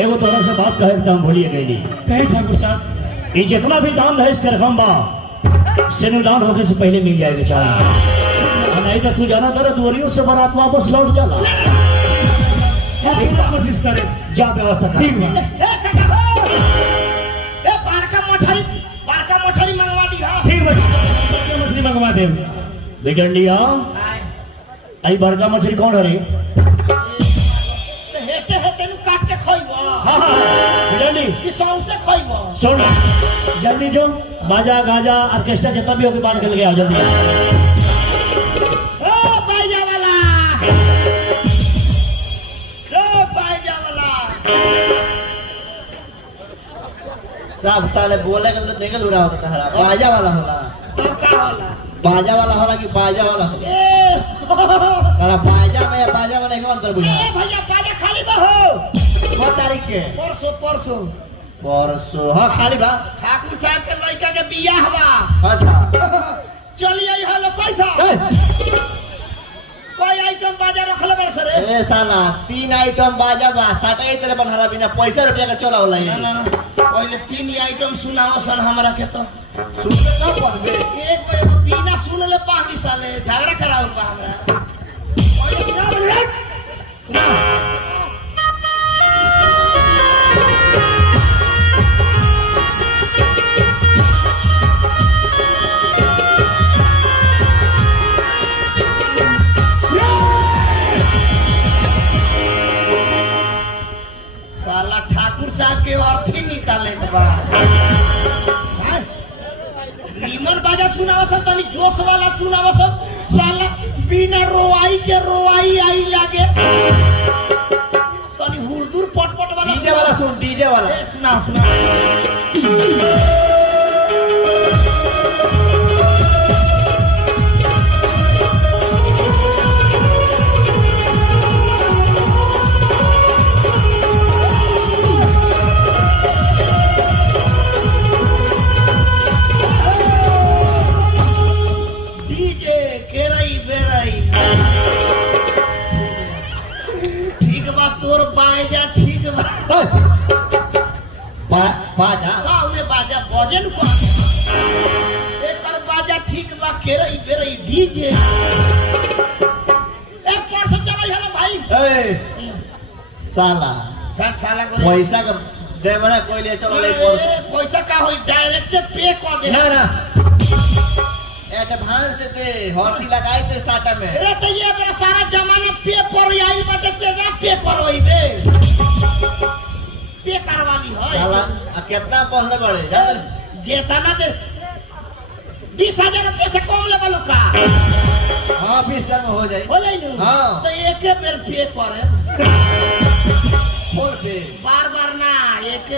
एगो तोरा से बात कहे काम भूलिए गई कहे ठाकुर साहब ये जितना भी दाम दहेज कर रकम बा सिनुदान होने से पहले मिल जाएगा चाहे नहीं तो तू जाना तेरा दूरियों से बारात वापस लौट चला कोशिश करे जा व्यवस्था कर। ठीक बा बारका मछली मंगवा दी हां ठीक बा मछली मंगवा दे बिगंडिया आई बड़का मछली कौन है रे हेते हेते नु काट के खइबो हां बिगंडी कि सौंसे खइबो सुन जल्दी जो बाजा गाजा ऑर्केस्ट्रा जितना भी होके बांध के लगे आ जल्दी ओ बाजा वाला ओ बाजा वाला सब साले बोले का निकल उड़ा होता है बाजा वाला होला तो का होला बाजा वाला होला कि बाजा वाला होला ए तारा बाजा में या बाजा वाला में अंतर बुझा ए भैया बाजा खाली बा हो कौन तारीख के परसों परसों हां खाली बा ठाकुर साहब के लड़का के बियाह बा अच्छा चली आई हल पैसा कोई आइटम बाजा रखले बड़ सरे ए साला 3 आइटम बाजा बा 60 तेरे बनहरा बिना पैसा रुपया का चला होला ये ना पहले 3 आइटम सुनाओ सन हमरा के तो सुनले ना पड़बे एक बार बिना सुनले पानी साले झगड़ा कराओ बा हमरा साला ठाकुर साहब के अर्थी निकाले के बा नीमन बाजा सुनावा सब तनी जोश वाला सुनावा सब साला बिना रोवाई के रोवाई आई लागे तनी हुरदुर पटपट वाला डीजे वाला सुन डीजे वाला ए, सुना डीजे केरई बेरई ठीक बा तोर बाजा ठीक बा बाजा बावे बाजा भजन को एकर बाजा ठीक बा केरई बेरई डीजे एक पर से चलाई हला भाई ए साला का साला को पैसा का देवना कोई ले चलो ले ए, पैसा का होई डायरेक्ट पे कर दे ना ना एडवांस दे हॉटी लगाई दे साटा में रे तो ये मेरा सारा जमाना पे पर आई बटे ते ना पे कर होई बे पे करवाली होय साला आ कितना पहले बड़े जान जेतना दे 20,000 रुपए से कम लेवल का हां 20 में हो जाए हो जाई नु हाँ। तो एक बेर पे करे बोल पे बार बार ना एक